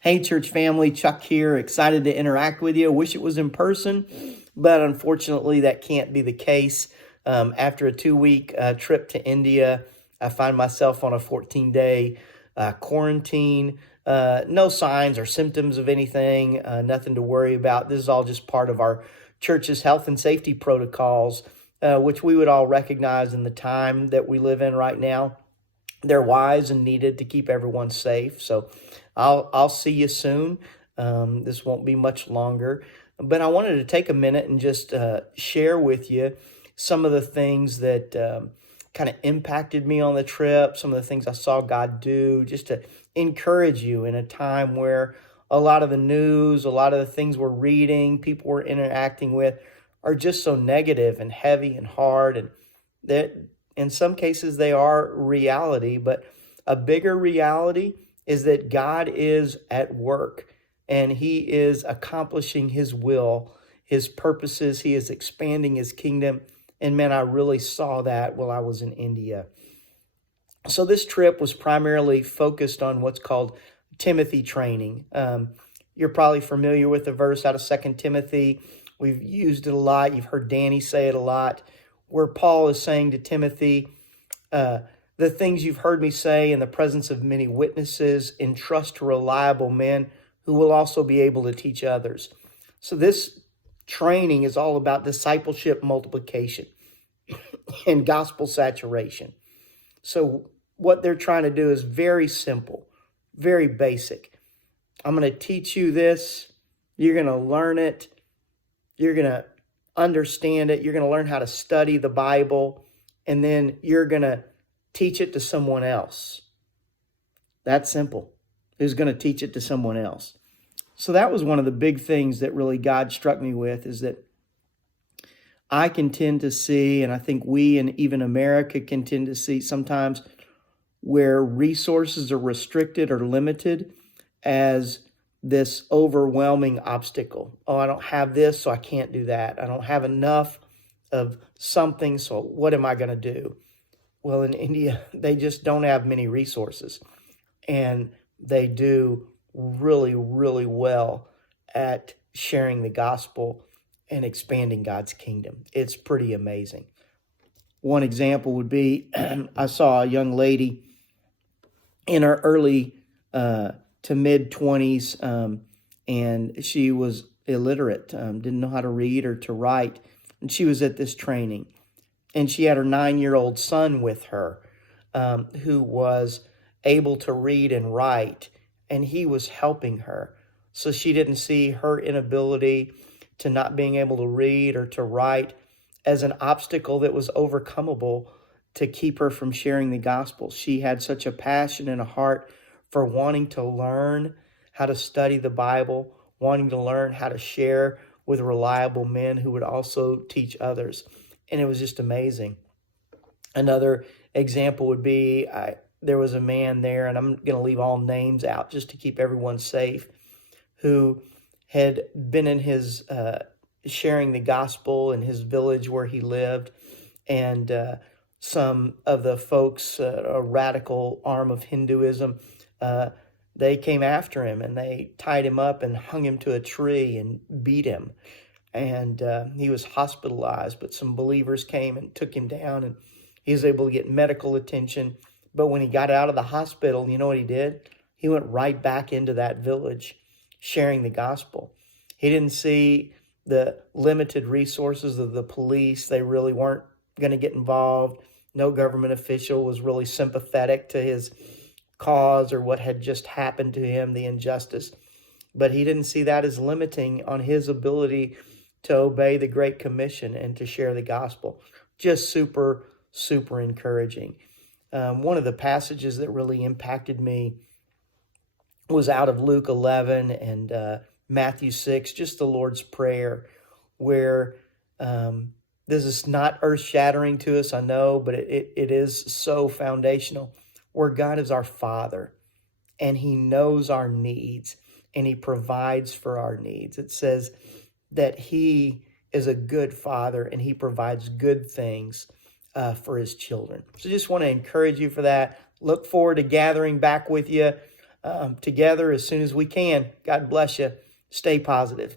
Hey, church family, Chuck here. Excited to interact with you. Wish it was in person, but unfortunately, that can't be the case. After a 2-week trip to India, I find myself on a 14-day quarantine. No signs or symptoms of anything, nothing to worry about. This is all just part of our church's health and safety protocols, which we would all recognize in the time that we live in right now. They're wise and needed to keep everyone safe. So I'll see you soon. This won't be much longer, but I wanted to take a minute and just share with you some of the things that kind of impacted me on the trip, some of the things I saw God do, just to encourage you in a time where a lot of the news, a lot of the things we're reading, people we're interacting with are just so negative and heavy and hard, and that in some cases they are reality, but a bigger reality is that God is at work and he is accomplishing his will, his purposes. He is expanding his kingdom. And man, I really saw that while I was in India. So this trip was primarily focused on what's called Timothy training. You're probably familiar with the verse out of 2 Timothy. We've used it a lot. You've heard Danny say it a lot, where Paul is saying to Timothy, the things you've heard me say in the presence of many witnesses, entrust to reliable men who will also be able to teach others. So this training is all about discipleship multiplication and gospel saturation. So what they're trying to do is very simple, very basic. I'm going to teach you this. You're going to learn it. You're going to understand it. You're going to learn how to study the Bible, and then you're going to teach it to someone else. That's simple. Who's going to teach it to someone else? So that was one of the big things that really God struck me with, is that I can tend to see, and I think we and even America can tend to see sometimes, where resources are restricted or limited as this overwhelming obstacle. Oh, I don't have this, so I can't do that. I don't have enough of something, so what am I going to do? Well, in India, they just don't have many resources, and they do really, really well at sharing the gospel and expanding God's kingdom. It's pretty amazing. One example would be, I saw a young lady in her early to mid-20s, and she was illiterate, didn't know how to read or to write, and she was at this training. And she had her 9-year-old son with her, who was able to read and write, and he was helping her. So she didn't see her inability to not being able to read or to write as an obstacle that was overcomable to keep her from sharing the gospel. She had such a passion and a heart for wanting to learn how to study the Bible, wanting to learn how to share with reliable men who would also teach others. And it was just amazing. Another example would be, there was a man there, and I'm going to leave all names out just to keep everyone safe, who had been in his sharing the gospel in his village where he lived, and some of the folks, a radical arm of Hinduism, they came after him and they tied him up and hung him to a tree and beat him. And he was hospitalized, but some believers came and took him down, and he was able to get medical attention. But when he got out of the hospital, you know what he did? He went right back into that village, sharing the gospel. He didn't see the limited resources of the police. They really weren't going to get involved. No government official was really sympathetic to his cause or what had just happened to him, the injustice. But he didn't see that as limiting on his ability to obey the Great Commission and to share the gospel. Just super, super encouraging. One of the passages that really impacted me was out of Luke 11 and Matthew 6, just the Lord's Prayer, where this is not earth-shattering to us, I know, but it is so foundational, where God is our Father, and he knows our needs, and he provides for our needs. It says that he is a good father, and he provides good things for his children. So just want to encourage you for that. Look forward to gathering back with you together as soon as we can. God bless you. Stay positive.